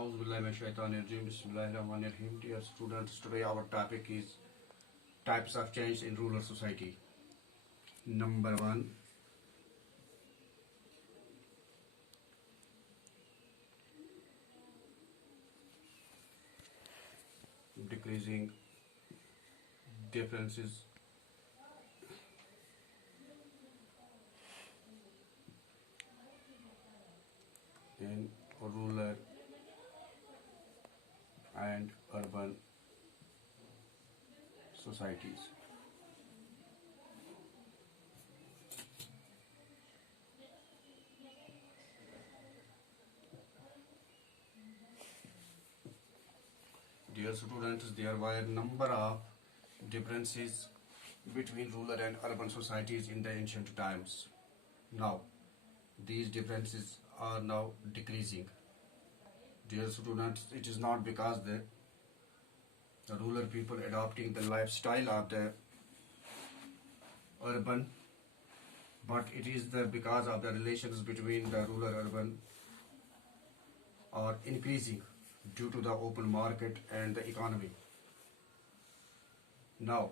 Bismillahirrahmanirrahim. Dear students, today our topic is types of change in rural society. Number one, decreasing differences in rural and urban societies. Dear students, there were a number of differences between rural and urban societies in the ancient times. Now, these differences are now decreasing. Dear students, it is not because the rural people adopting the lifestyle of the urban, but it is because of the relations between the rural and urban are increasing due to the open market and the economy. Now,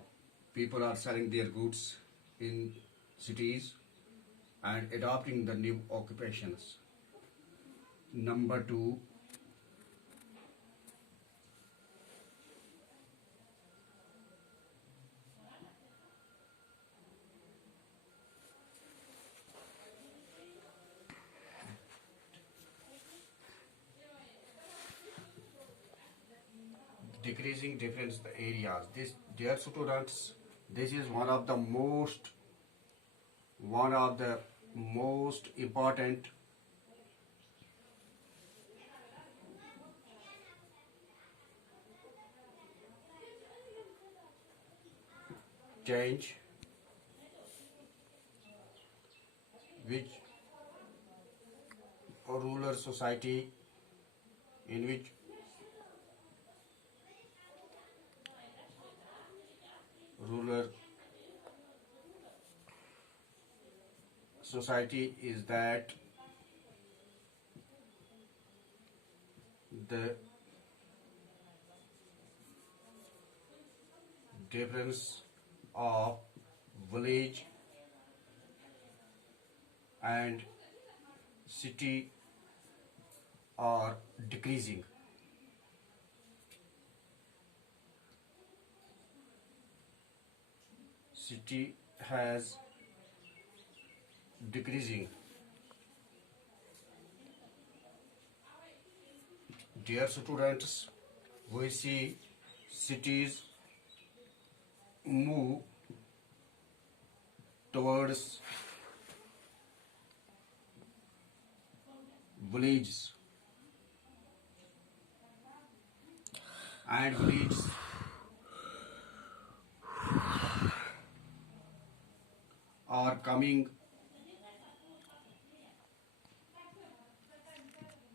people are selling their goods in cities and adopting the new occupations. Number two, decreasing difference areas. Dear students, this is one of the most important change which a rural society in which rural society is that the difference of village and city are decreasing. City has decreasing. Dear students, we see cities move towards villages, and villages are coming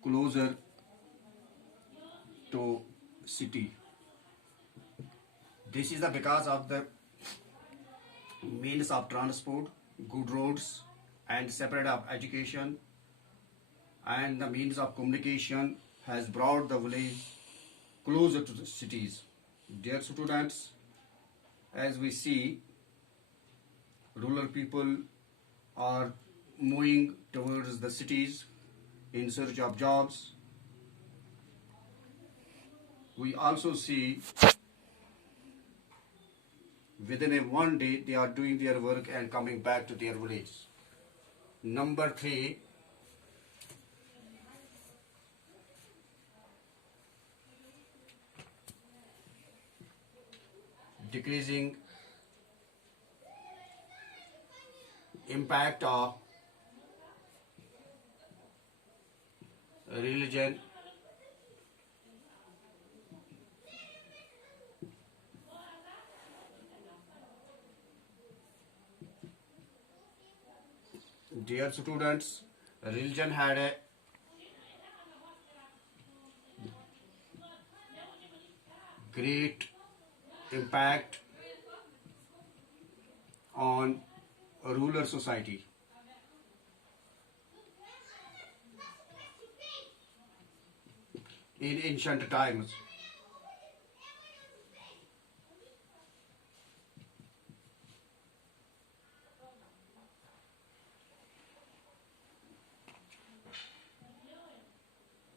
closer to city. This is because of the means of transport, good roads, and separate of education, and the means of communication has brought the village closer to the cities. Dear students, as we see, rural people are moving towards the cities in search of jobs. We also see within one day they are doing their work and coming back to their village. Number three, decreasing impact of religion Dear students, religion had a great impact on a rural society. in ancient times.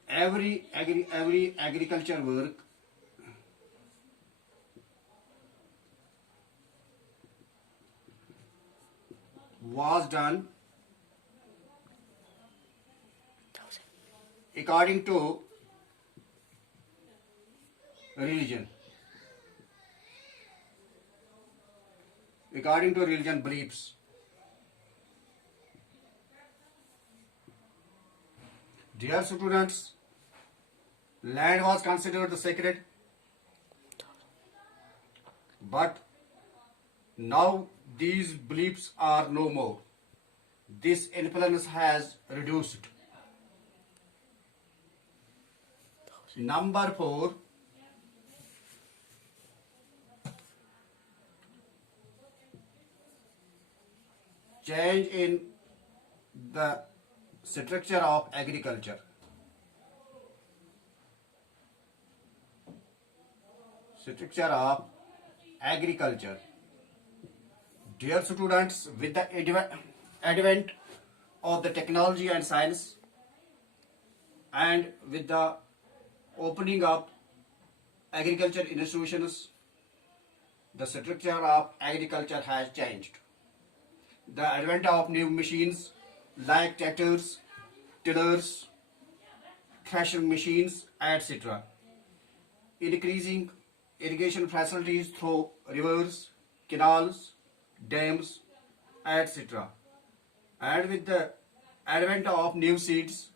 Every agriculture work was done according to religion, according to religion beliefs. Dear students, land was considered sacred, but now these beliefs are no more. This influence has reduced. Number 4, change in the structure of agriculture. Structure of agriculture. Dear students, with the advent of the technology and science, and with the opening up agriculture institutions, the structure of agriculture has changed. The advent of new machines like tractors, tillers, threshing machines, etc. Increasing irrigation facilities through rivers, canals, dams, etc. And with the advent of new seeds,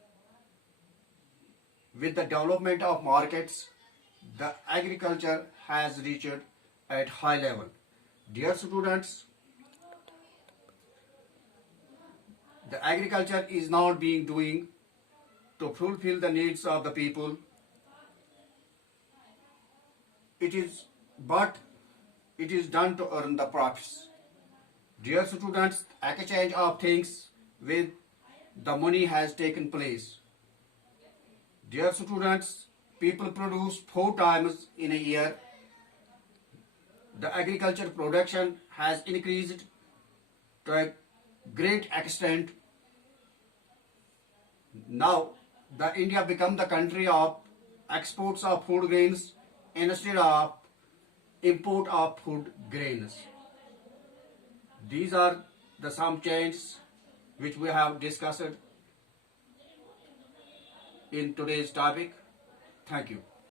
with the development of markets, the agriculture has reached at high level. Dear students, the agriculture is now being doing to fulfill the needs of the people. But it is done to earn the profits. Dear students, exchange of things with the money has taken place. Dear students, people produce 4 times in a year. The agriculture production has increased to a great extent. Now, the India become the country of exports of food grains instead of import of food grains. These are the some changes which we have discussed in today's topic. Thank you.